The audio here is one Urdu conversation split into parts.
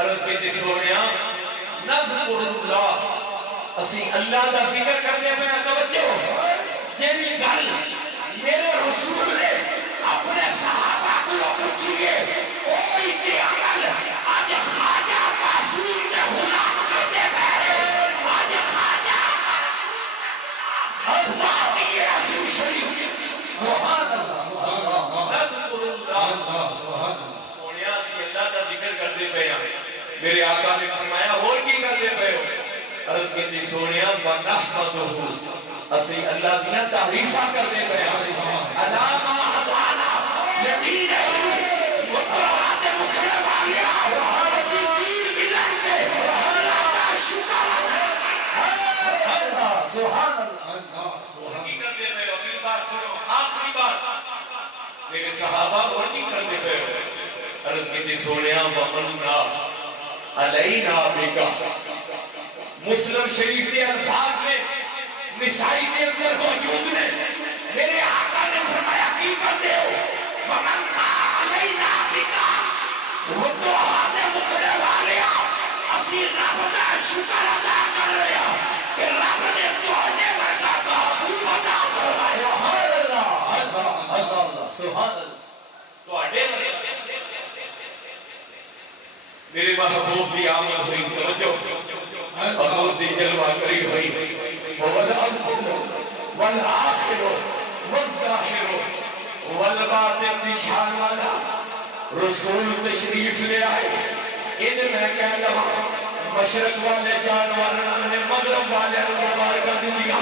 عرض کی سونیا نذکر اللہ اسی اللہ دا فکر کرنے میں توجہ یہ گل میرے رسول نے اپنے صحابہ کو پوچھیے اوہی کے عمل آج خواجہ معصوم کے غلام کہتے ہیں آج خواجہ وادی عظیم شریف سبحان اللہ نذکر اللہ سونیا سی اللہ دا ذکر کرتے پہ میرے آقا نے فرمایا اور کی کرتے پہ عرض کی سونیا وَنَحْمَدُهُ اسی اللہ دیاں تعریفہ کرتے پہ علامہ حدانا یقین وقرات مکھڑے والیا اسی دین ملن کے اللہ کا شکر اللہ سبحان اللہ کی کرتے پہ اگلی بار سنو آخری بار میرے صحابہ اور کی کرتے پہ عرض کی سونیا وَمَنْنَا علینا بکا مسلم شریف کے الفاظ میں نسائی کے اندر موجود نے میرے آقا نے فرمایا کی کرتے ہو وَمَنَّا عَلَيْنَا بِكَ وہ تو ہاتھے مکھڑے والے اسی رب کا شکر ادا کر رہے ہیں کہ رب نے توڑنے ورگا محبوب عطا فرمایا اللہ اللہ اللہ سبحان اللہ توڑنے ورگا میرے محبوب کی آمد ہوئی توجہ محبوب کی جلوہ کری ہوئی وَالْأَوْلُ وَالْآخِرُ وَالظَّاهِرُ وَالْبَاطِنُ نشان والا رسول تشریف لے آئے ان میں کہہ لہا مشرق والے جانوراں نے مغرب والے مبارکہ دیا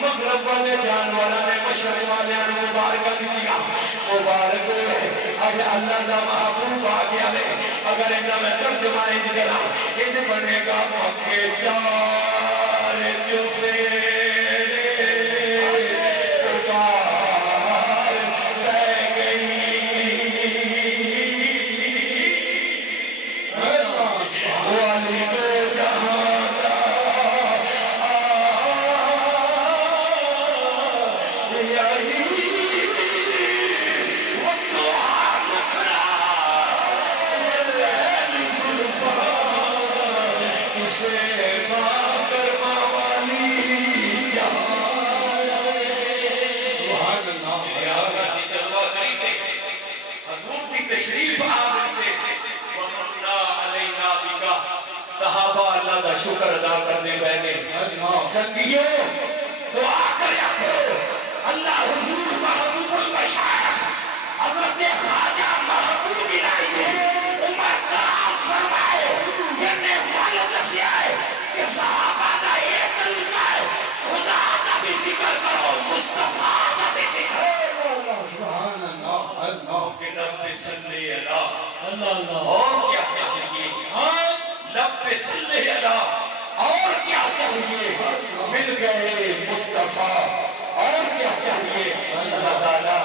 مغرب والے جانوراں نے مشرق والے مبارکہ دیا مبارک اج اللہ دا محبوب آ گیا ہے اگر انہاں میں ترجمہ کرا یہ بنے گا مکے چار چوفیرے پکار رہ گئی والی کو جہاں کا تشریف آمدتے وَمَنَّا عَلَيْنَا بِكَ صحابہ اللہ دا شکر ادا کرنے بہنے سنگیوں دعا کریا کرو اللہ حضور محبوب المشایخ حضرت خواجہ محبوب الہی عمر دراز فرمائے جنہیں والد سے آئے کہ صحابہ دا ایک طریقہ ہے خدا کا بھی ذکر کرو مصطفیٰ کا بھی ذکر سبحان اللہ اللہ کہ لب صلی اللہ اور کیا چاہیے لب صلی اللہ اور کیا چاہیے مل گئے مصطفیٰ اور کیا چاہیے اللہ تعالیٰ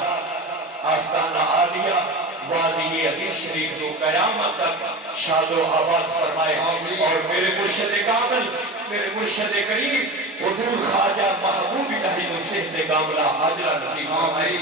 آستانہ عالیہ وادی عزیز شریف کو قیامت تک شاد و آباد فرمائے اور میرے مرشد کامل میرے مرشد کریم حضور خواجہ محبوب الہی صحت کاملہ حاضرہ نصیب فرمائے